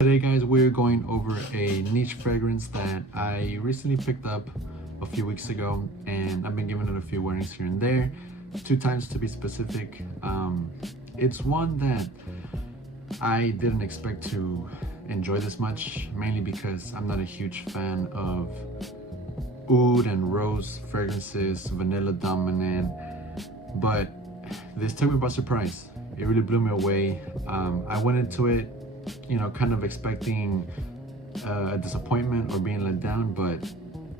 Today guys, we're going over a niche fragrance that I recently picked up a few weeks ago, and I've been giving it a few wearings here and there, 2 times to be specific. It's one that I didn't expect to enjoy this much, mainly because I'm not a huge fan of oud and rose fragrances, vanilla dominant, but this took me by surprise. It really blew me away. I went into it kind of expecting a disappointment or being let down, but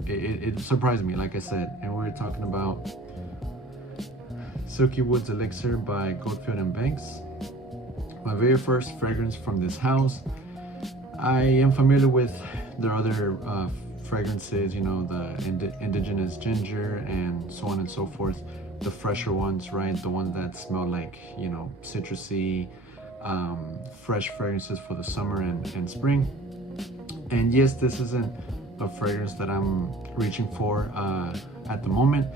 it surprised me, like I said. And we were talking about Silky Woods Elixir by Goldfield and Banks, my very first fragrance from this house. I am familiar with their other fragrances, the indigenous ginger and so on and so forth, the fresher ones, right? The ones that smell like, citrusy, fresh fragrances for the summer and spring. And yes, this isn't a fragrance that I'm reaching for at the moment.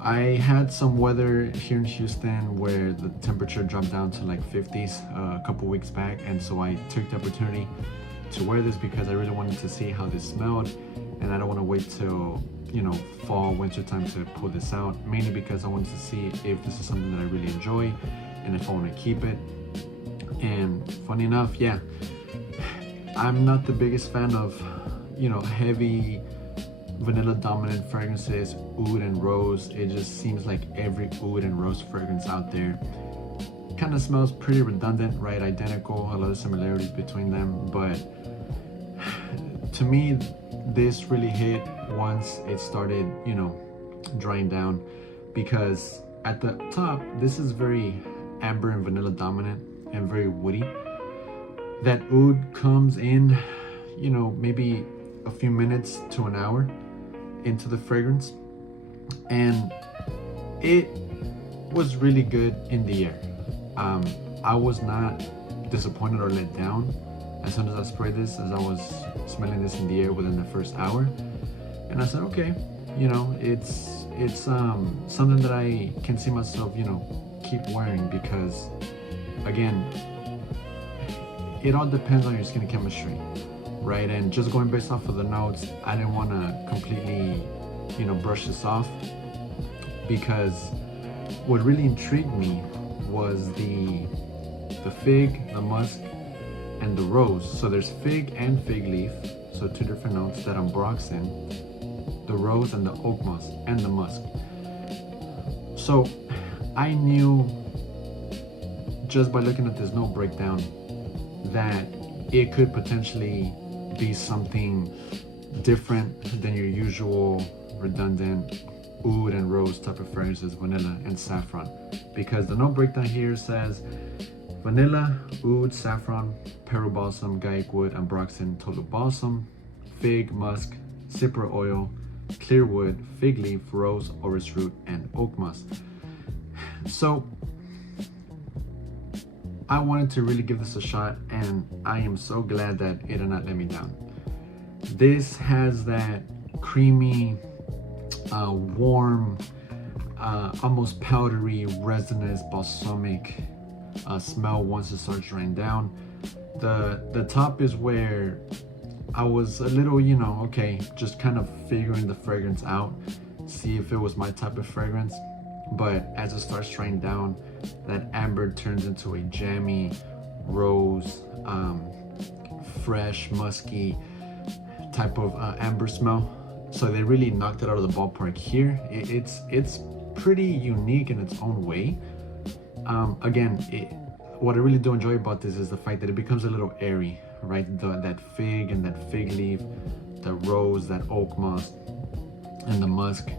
I had some weather here in Houston where the temperature dropped down to like 50s a couple weeks back, and so I took the opportunity to wear this because I really wanted to see how this smelled, and I don't want to wait till fall, winter time to pull this out, mainly because I wanted to see if this is something that I really enjoy and if I want to keep it. And funny enough, yeah, I'm not the biggest fan of heavy vanilla dominant fragrances, oud and rose. It just seems like every oud and rose fragrance out there kind of smells pretty redundant, right? Identical, a lot of similarities between them. But to me, this really hit once it started drying down, because at the top this is very amber and vanilla dominant and very woody. That oud comes in maybe a few minutes to an hour into the fragrance, and it was really good in the air. I was not disappointed or let down as soon as I sprayed this, as I was smelling this in the air within the first hour. And I said, okay, it's something that I can see myself keep wearing, because again, it all depends on your skin chemistry, right? And just going based off of the notes, I didn't want to completely brush this off, because what really intrigued me was the fig, the musk, and the rose. So there's fig and fig leaf, so 2 different notes that ambroxan, the rose and the oak moss and the musk. So I knew just by looking at this note breakdown that it could potentially be something different than your usual redundant oud and rose type of fragrances, vanilla and saffron, because the note breakdown here says vanilla, oud, saffron, peru balsam, gaiac wood, ambroxan, total balsam, fig, musk, cyprer oil, clear wood, fig leaf, rose, orris root, and oak moss. So I wanted to really give this a shot, and I am so glad that it did not let me down. This has that creamy, warm, almost powdery, resinous, balsamic smell once it starts drying down. The top is where I was a little, okay, just kind of figuring the fragrance out, see if it was my type of fragrance. But as it starts drying down, that amber turns into a jammy, rose, fresh, musky type of amber smell. So they really knocked it out of the ballpark here. It's pretty unique in its own way. Again, what I really do enjoy about this is the fact that it becomes a little airy, right? That fig and that fig leaf, the rose, that oak moss, and the musk.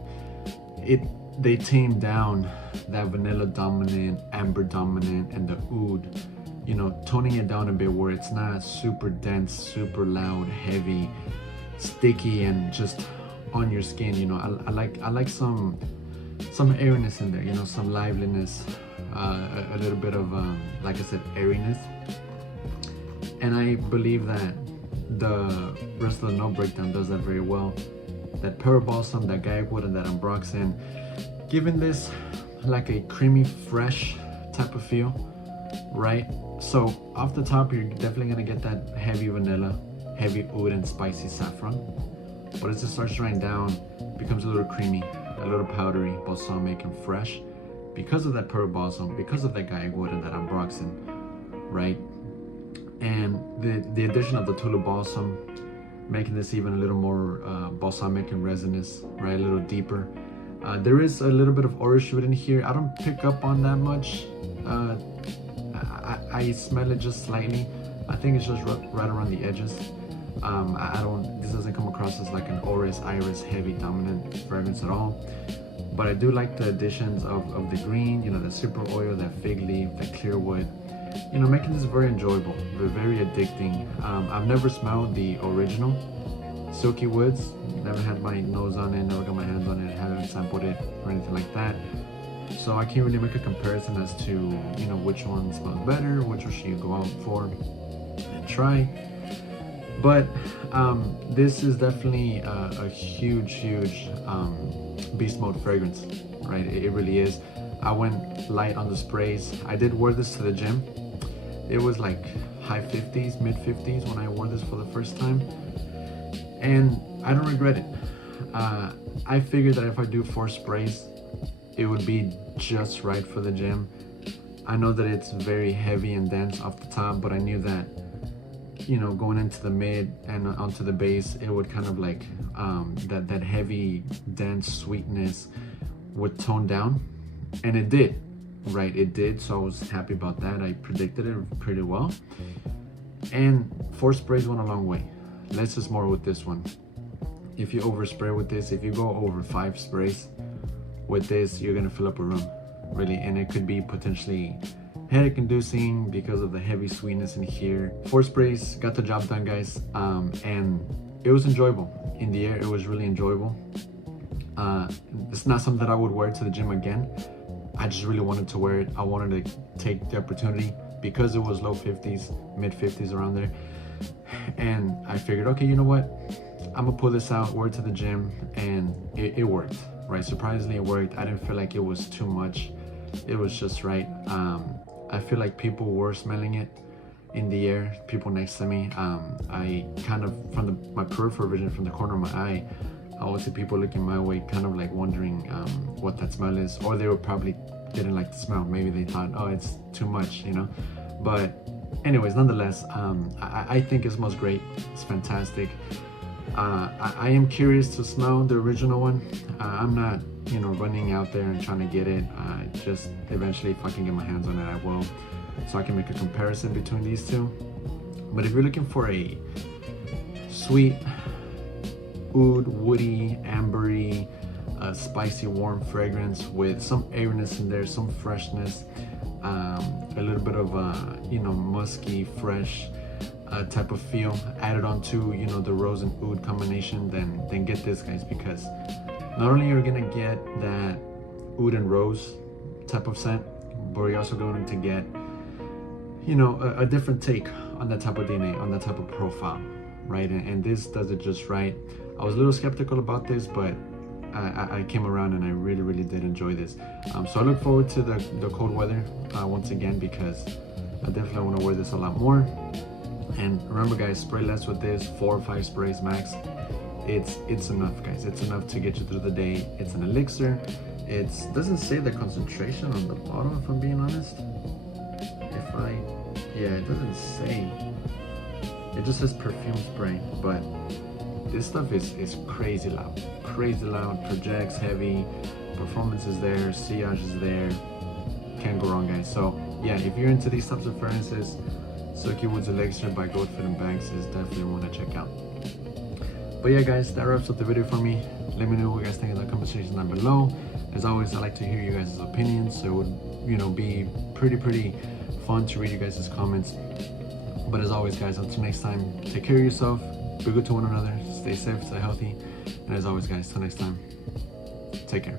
They tame down that vanilla dominant, amber dominant, and the oud, toning it down a bit where it's not super dense, super loud, heavy, sticky, and just on your skin. I like some airiness in there, some liveliness, a little bit of like I said, airiness. And I believe that the rest of the note breakdown does that very well. That peru balsam, that gaiac wood, and that ambroxan, giving this like a creamy, fresh type of feel, right? So off the top, you're definitely gonna get that heavy vanilla, heavy oud and spicy saffron. But as it starts drying down, it becomes a little creamy, a little powdery, balsamic, and fresh because of that pearl balsam, because of that Gaya wood and that ambroxan, right? And the addition of the Tula balsam, making this even a little more balsamic and resinous, right? A little deeper. There is a little bit of orris root in here. I don't pick up on that much. I smell it just slightly. I think it's just right around the edges. This doesn't come across as like an orris, iris, heavy, dominant fragrance at all. But I do like the additions of the green, you know, the super oil, that fig leaf, that clear wood, you know, making this very enjoyable, very addicting. I've never smelled the original Silky Woods, never had my nose on it, never got my hands on it, haven't sampled it or anything like that. So I can't really make a comparison as to, you know, which one smells better, which one should you go out for and try. But this is definitely a huge beast mode fragrance, right? It really is. I went light on the sprays. I did wear this to the gym. It was like high 50s, mid 50s when I wore this for the first time, and I don't regret it. I figured that if I do 4 sprays, it would be just right for the gym. I know that it's very heavy and dense off the top, but I knew that, you know, going into the mid and onto the base, it would kind of like that heavy, dense sweetness would tone down, and it did, right? It did. So I was happy about that. I predicted it pretty well, and 4 sprays went a long way. Less is more with this one. If you overspray with this, if you go over 5 sprays with this, you're gonna fill up a room, really, and it could be potentially headache inducing because of the heavy sweetness in here. 4 sprays got the job done, guys, and it was enjoyable. In the air, it was really enjoyable. It's not something that I would wear to the gym again. I just really wanted to wear it. I wanted to take the opportunity because it was low 50s, mid 50s, around there. And I figured, okay, you know what? I'm gonna pull this out, wear it to the gym, and it worked, right? Surprisingly, it worked. I didn't feel like it was too much. It was just right. I feel like people were smelling it in the air, people next to me. I kind of, from my peripheral vision, from the corner of my eye, I would see people looking my way, kind of like wondering what that smell is, or they were probably didn't like the smell. Maybe they thought, oh, it's too much, you know. But anyways, nonetheless, I think it smells great. It's fantastic. I am curious to smell the original one. I'm not, you know, running out there and trying to get it. Just eventually, if I can get my hands on it, I will, so I can make a comparison between these two. But if you're looking for a sweet, oud, woody, ambery, spicy, warm fragrance with some airiness in there, some freshness, a little bit of you know, musky, fresh type of feel added onto, you know, the rose and oud combination, then get this, guys, because not only are you gonna get that oud and rose type of scent, but you're also going to get, you know, a different take on that type of DNA, on that type of profile, right? And this does it just right. I was a little skeptical about this, but I came around and I really did enjoy this. So I look forward to the cold weather once again, because I definitely want to wear this a lot more. And remember, guys, spray less with this, 4 or 5 sprays max. It's enough, guys. It's enough to get you through the day. It's an elixir. It doesn't say the concentration on the bottle, if I'm being honest. Yeah, it doesn't say. It just says perfume spray, but this stuff is crazy loud, projects heavy, performance is there, sillage is there, can't go wrong, guys. So yeah, if you're into these types of fragrances, Silky Woods Elixir by Goldfield & Banks is definitely one to check out. But yeah, guys, that wraps up the video for me. Let me know what you guys think in the comment section down below. As always, I like to hear you guys' opinions, so it would, you know, be pretty fun to read you guys' comments. But as always, guys, until next time, take care of yourself, be good to one another, stay safe, stay healthy, and as always, guys, till next time, take care.